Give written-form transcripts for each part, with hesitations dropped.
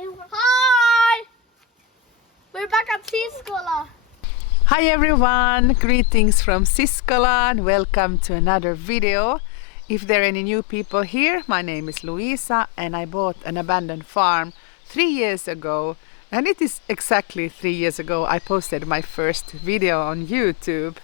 Hi! We're back at Siskola. Hi everyone, greetings from Siskola and welcome to another video. If there are any new people here, my name is Luisa and I bought an abandoned farm 3 years ago, and it is exactly 3 years ago I posted my first video on YouTube.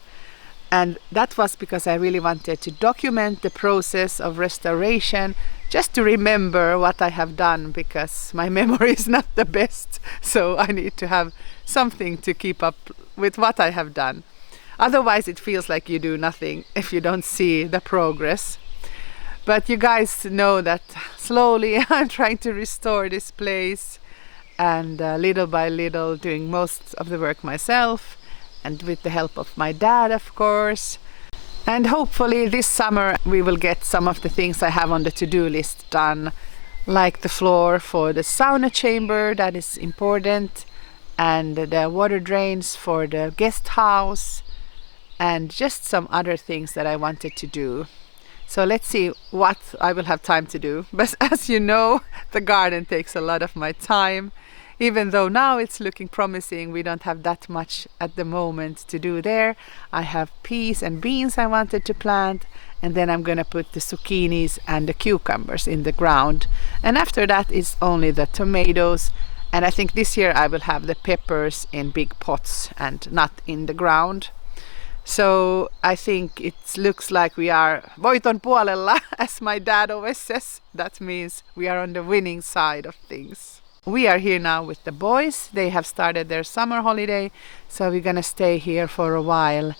And that was because I really wanted to document the process of restoration, just to remember what I have done, because my memory is not the best, so I need to have something to keep up with what I have done. Otherwise it feels like you do nothing if you don't see the progress. But you guys know that slowly I'm trying to restore this place, and little by little doing most of the work myself, and with the help of my dad, of course. And hopefully this summer we will get some of the things I have on the to-do list done, like the floor for the sauna chamber, that is important, and the water drains for the guest house, and just some other things that I wanted to do. So let's see what I will have time to do. But as you know, the garden takes a lot of my time. Even though now it's looking promising, we don't have that much at the moment to do there. I have peas and beans I wanted to plant, and then I'm gonna put the zucchinis and the cucumbers in the ground. And after that is only the tomatoes, and I think this year I will have the peppers in big pots and not in the ground. So I think it looks like we are voiton puolella, as my dad always says. That means we are on the winning side of things. We are here now with the boys. They have started their summer holiday, so we're gonna stay here for a while.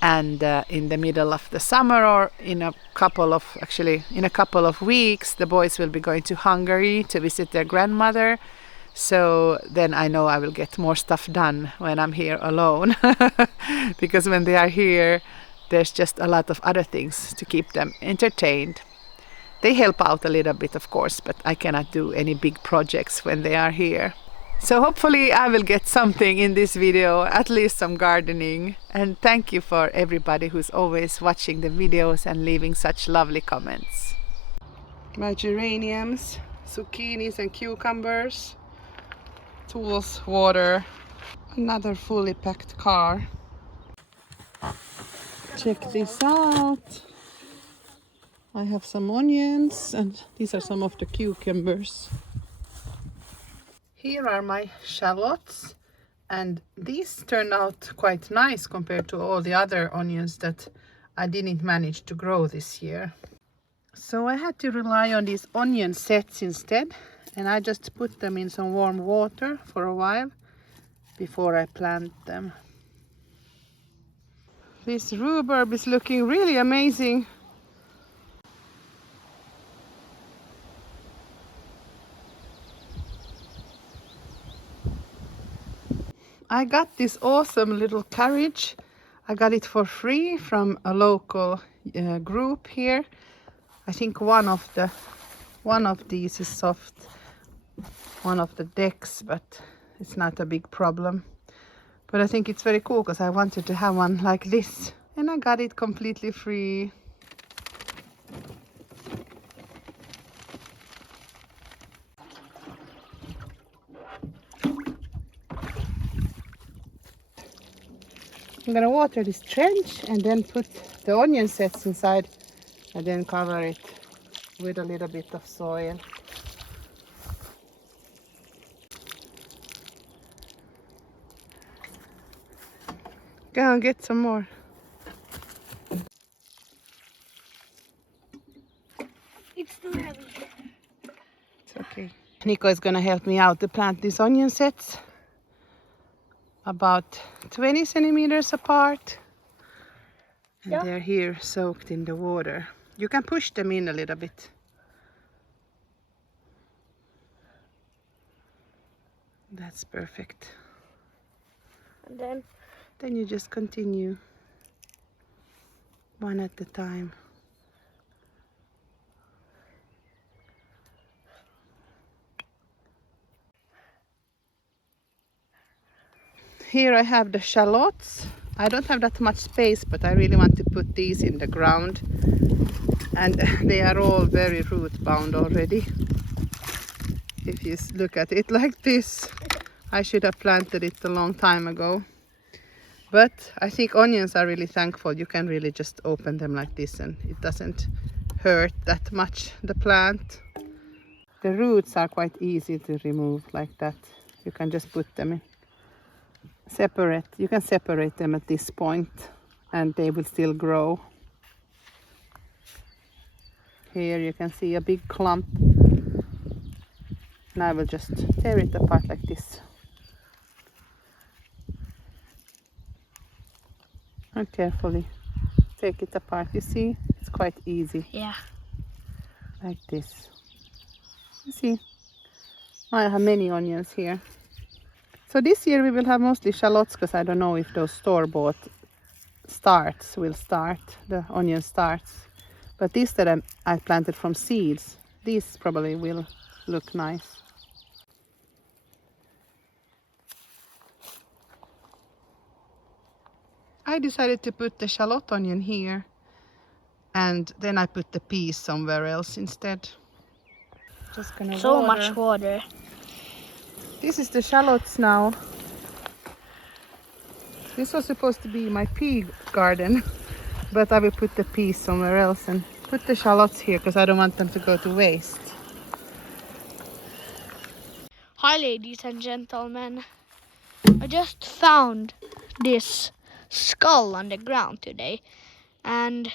And in the middle of the summer, or in a couple of weeks, the boys will be going to Hungary to visit their grandmother. So then I know I will get more stuff done when I'm here alone. Because when they are here, there's just a lot of other things to keep them entertained. They help out a little bit, of course, but I cannot do any big projects when they are here. So hopefully I will get something in this video, at least some gardening. And thank you for everybody who's always watching the videos and leaving such lovely comments. My geraniums, zucchinis and cucumbers, tools, water, another fully packed car. Check this out. I have some onions, and these are some of the cucumbers. Here are my shallots, and these turned out quite nice compared to all the other onions that I didn't manage to grow this year. So I had to rely on these onion sets instead, and I just put them in some warm water for a while before I plant them. This rhubarb is looking really amazing. I got this awesome little carriage. I got it for free from a local group here. I think one of these is soft, one of the decks, but it's not a big problem. But I think it's very cool because I wanted to have one like this, and I got it completely free. I'm gonna water this trench and then put the onion sets inside, and then cover it with a little bit of soil. Go and get some more. It's too heavy. It's okay. Nico is gonna help me out to plant these onion sets. About 20 centimeters apart, and they're here soaked in the water. You can push them in a little bit. That's perfect. And then you just continue one at a time. Here I have the shallots. I don't have that much space, but I really want to put these in the ground. And they are all very root bound already. if you look at it like this. I should have planted it a long time ago. But I think onions are really thankful. You can really just open them like this and it doesn't hurt that much the plant. The roots are quite easy to remove like that. You can just put them in. You can separate them at this point and they will still grow. Here you can see a big clump. And I will just tear it apart like this. And carefully take it apart. You see, it's quite easy. Yeah. Like this. You see, I have many onions here. So this year we will have mostly shallots because I don't know if those store-bought will start, the onion starts. But these that I planted from seeds, these probably will look nice. I decided to put the shallot onion here and then I put the peas somewhere else instead. Just gonna So water. much water. This is the shallots now. This was supposed to be my pea garden, but I will put the peas somewhere else and put the shallots here because I don't want them to go to waste. Hi ladies and gentlemen. I just found this skull on the ground today and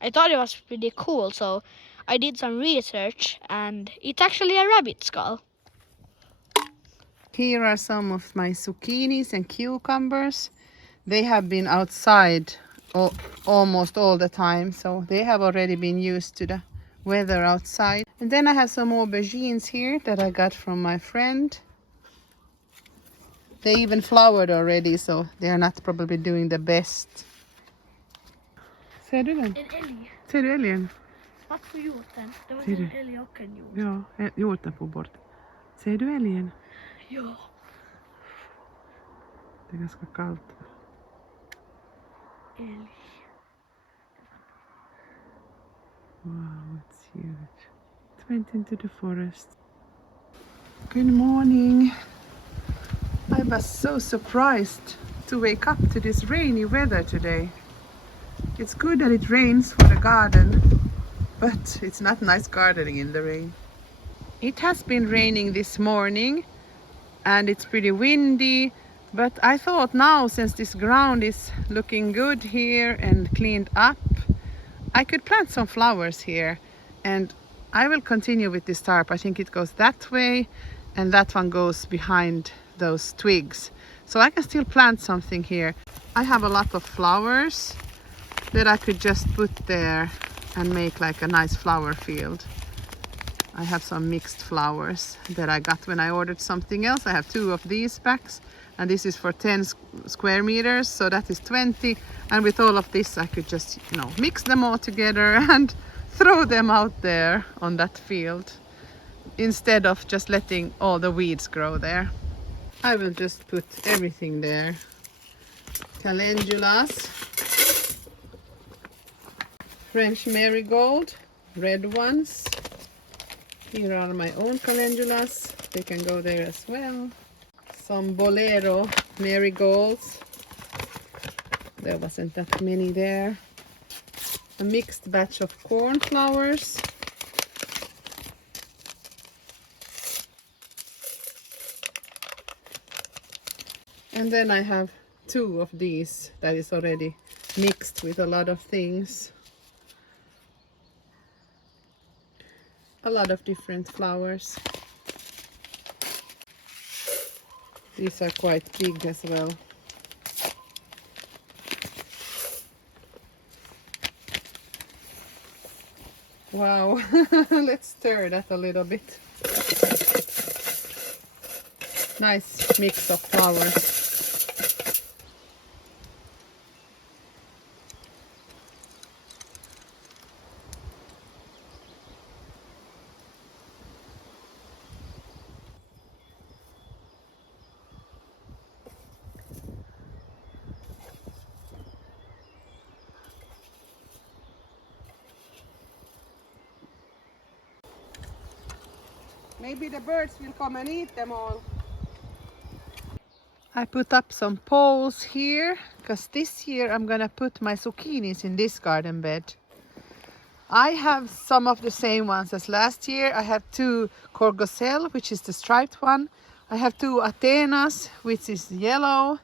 I thought it was pretty cool, so I did some research and it's actually a rabbit skull. Here are some of my zucchinis and cucumbers. They have been outside almost all the time, so they have already been used to the weather outside. And then I have some aubergines here that I got from my friend. They even flowered already, so they are not probably doing the best. Ser du den? En älg. Ser du älgen? Vad får hjorten? Det var Ser du? en älg och en hjort. Ja, hjorten får bort. Ser du älgen? Ja. Det är ganska kallt. Älg. Wow, it's huge. It went into the forest. Good morning. I was so surprised to wake up to this rainy weather today. It's good that it rains for the garden, but it's not nice gardening in the rain. It has been raining this morning and it's pretty windy, but I thought now, since this ground is looking good here and cleaned up, I could plant some flowers here, and I will continue with this tarp. I think it goes that way and that one goes behind those twigs, so I can still plant something here. I have a lot of flowers that I could just put there and make like a nice flower field. I have some mixed flowers that I got when I ordered something else. I have 2 of these packs and this is for 10 square meters, so that is 20, and with all of this I could just, mix them all together and throw them out there on that field instead of just letting all the weeds grow there. I will just put everything there. Calendulas, French marigold, red ones. Here are my own calendulas, they can go there as well. Some bolero marigolds, there wasn't that many there. A mixed batch of cornflowers. And then I have 2 of these that is already mixed with a lot of things. A lot of different flowers. These are quite big as well. Wow, let's stir that a little bit. Nice mix of flowers. Maybe the birds will come and eat them all. I put up some poles here because this year I'm gonna put my zucchinis in this garden bed. I have some of the same ones as last year. I have 2 Corgosel, which is the striped one. I have 2 Athenas, which is yellow.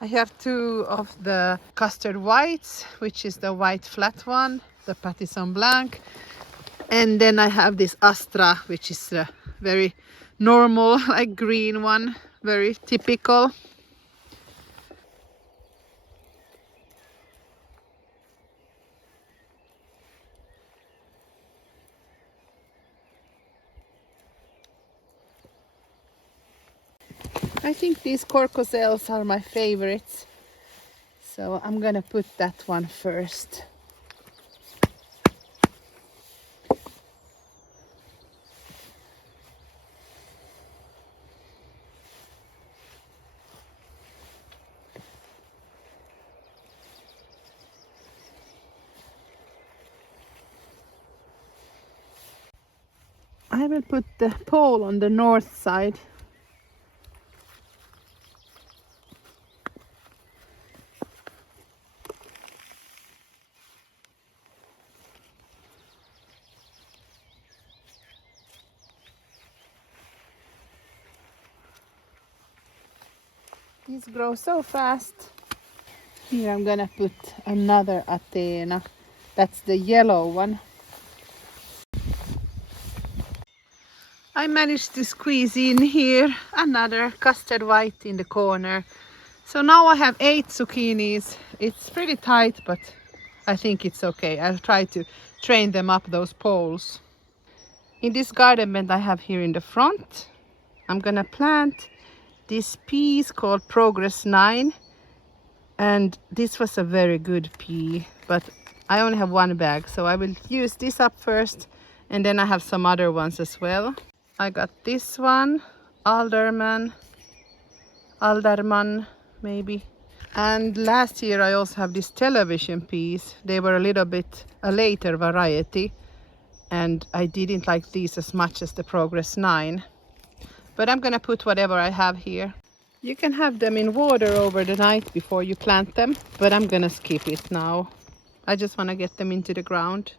I have 2 of the custard whites, which is the white flat one, the Patison Blanc. And then I have this Astra, which is a very normal, like green one, very typical. I think these Corcosels are my favorites, so I'm gonna put that one first. I will put the pole on the north side. These grow so fast. Here I'm gonna put another Athena. That's the yellow one. I managed to squeeze in here another custard white in the corner. So now I have 8 zucchinis. It's pretty tight, but I think it's okay. I'll try to train them up those poles. In this garden bed I have here in the front, I'm gonna plant this piece called Progress 9. And this was a very good pea, but I only have 1 bag, so I will use this up first, and then I have some other ones as well. I got this one, Alderman maybe. And last year I also have this television peas. They were a little bit a later variety, and I didn't like these as much as the Progress 9. But I'm gonna put whatever I have here. You can have them in water over the night before you plant them, but I'm gonna skip it now. I just wanna get them into the ground.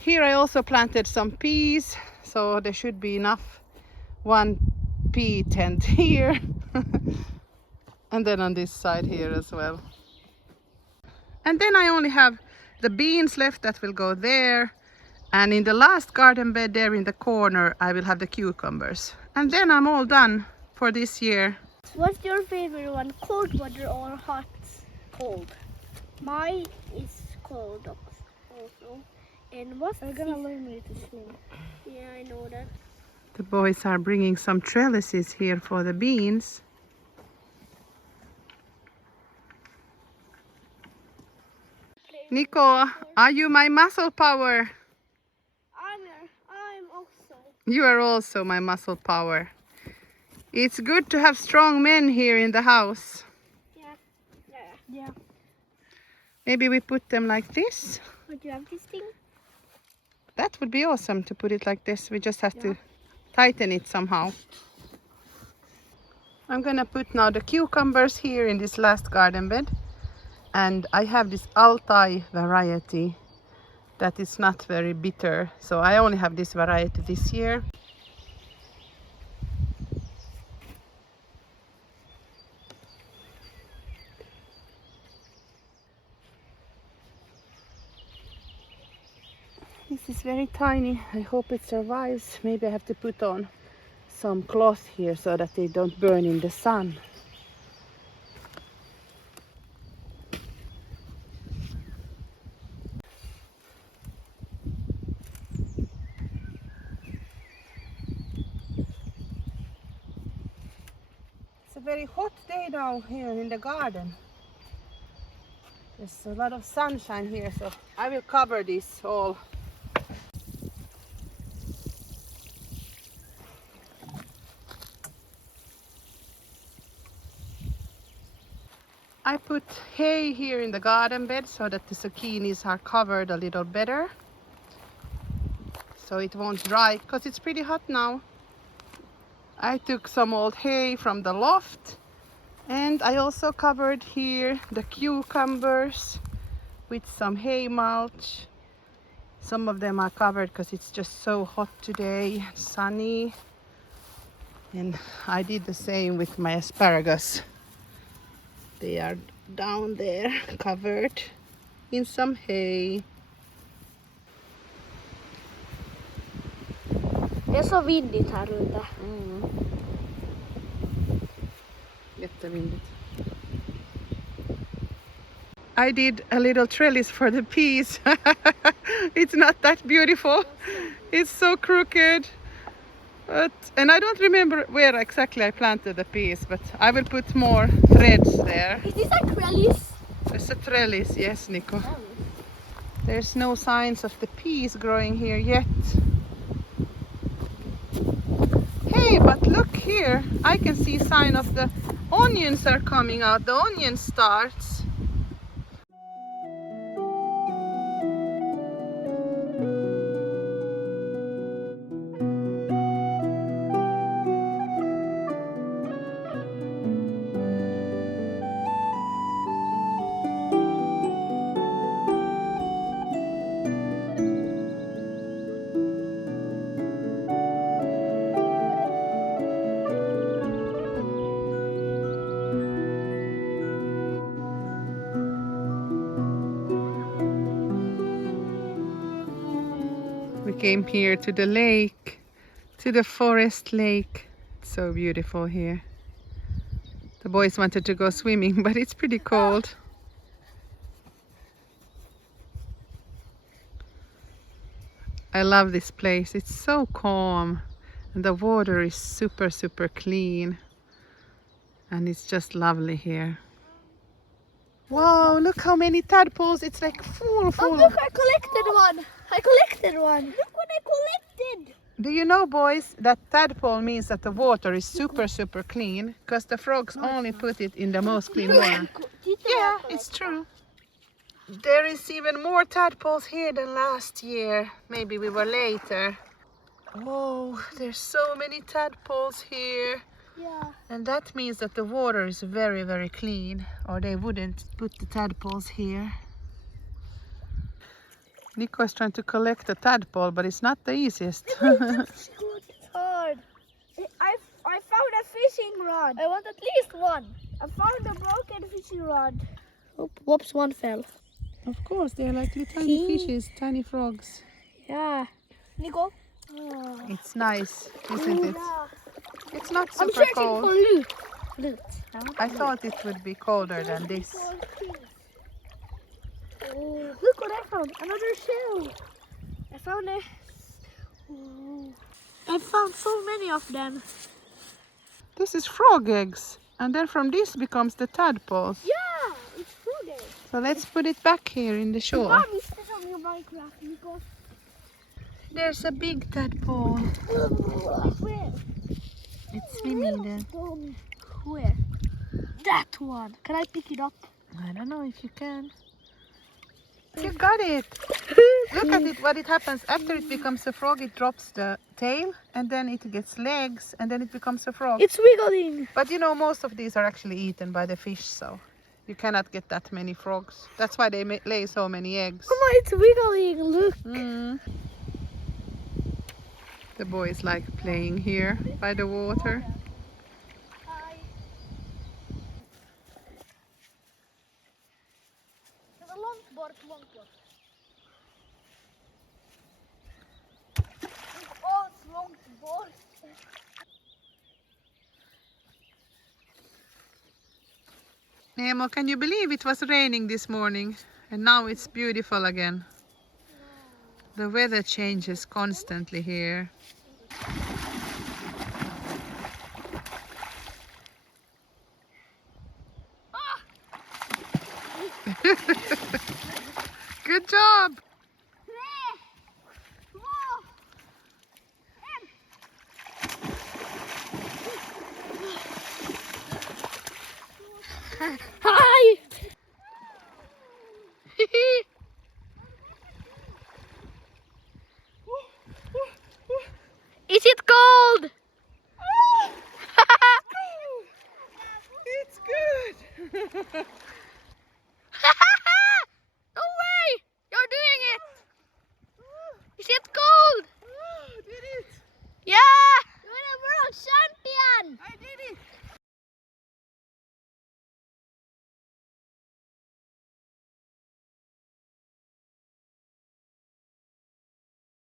Here I also planted some peas, so there should be enough. 1 pea tent here and then on this side here as well. And then I only have the beans left that will go there, and in the last garden bed there in the corner I will have the cucumbers. And then I'm all done for this year. What's your favorite one, cold water or hot? Cold. Mine is cold also. And what's gonna learn me to swim? Yeah, I know that. The boys are bringing some trellises here for the beans. Nico, are you my muscle power? I'm also. You are also my muscle power. It's good to have strong men here in the house. Yeah. Maybe we put them like this. Would you have this thing? That would be awesome to put it like this. We just have to tighten it somehow. I'm gonna put now the cucumbers here in this last garden bed. And I have this Altai variety that is not very bitter. So I only have this variety this year. This is very tiny. I hope it survives. Maybe I have to put on some cloth here so that they don't burn in the sun. It's a very hot day now here in the garden. There's a lot of sunshine here, so I will cover this all. I put hay here in the garden bed so that the zucchinis are covered a little better. So it won't dry because it's pretty hot now. I took some old hay from the loft and I also covered here the cucumbers with some hay mulch. Some of them are covered because it's just so hot today, sunny. And I did the same with my asparagus. They are down there covered in some hay. Det är så vindigt här ute. Jättevindigt. I did a little trellis for the peas. It's not that beautiful. It's so crooked. And I don't remember where exactly I planted the peas, but I will put more threads there. Is this a trellis? It's a trellis, yes, Nico. There's no signs of the peas growing here yet. Hey, but look here. I can see sign of the onions are coming out. The onion starts. We came here to the lake, to the forest lake. It's so beautiful here. The boys wanted to go swimming, but it's pretty cold. I love this place. It's so calm and the water is super, super clean. And it's just lovely here. Wow, look how many tadpoles. It's like full. Oh, look, I collected one. Look what I collected. Do you know, boys, that tadpole means that the water is super, super clean because the frogs only put it in the most clean water. Yeah, it's true. There is even more tadpoles here than last year. Maybe we were later. Oh, there's so many tadpoles here. Yeah. And that means that the water is very, very clean, or they wouldn't put the tadpoles here. Nico is trying to collect a tadpole, but it's not the easiest. It's hard. I found a fishing rod. I want at least one. I found a broken fishing rod. Oh, whoops, one fell. Of course, they're like little tiny fishes, tiny frogs. Yeah. Nico? Oh. It's nice, isn't it? Yeah. It's not I'm super searching cold. for loot. Loot. I thought it would be colder than this. Oh, look what I found. Another shell. I found a... Oh. I found so many of them. This is frog eggs, and then from this becomes the tadpoles. Yeah, it's frog eggs. So let's put it back here in the shore. Mom, is this on your Minecraft, Nico? There's a big tadpole. Where? It's swimming there. Where? That one. Can I pick it up? I don't know if you can. You got it. Look at it, what it happens. After it becomes a frog, it drops the tail, and then it gets legs, and then it becomes a frog. It's wiggling. But you know, most of these are actually eaten by the fish, so you cannot get that many frogs. That's why they lay so many eggs. Mama, it's wiggling. Look. The boys like playing here by the water. Nemo, can you believe it was raining this morning and now it's beautiful again? The weather changes constantly here. Good job!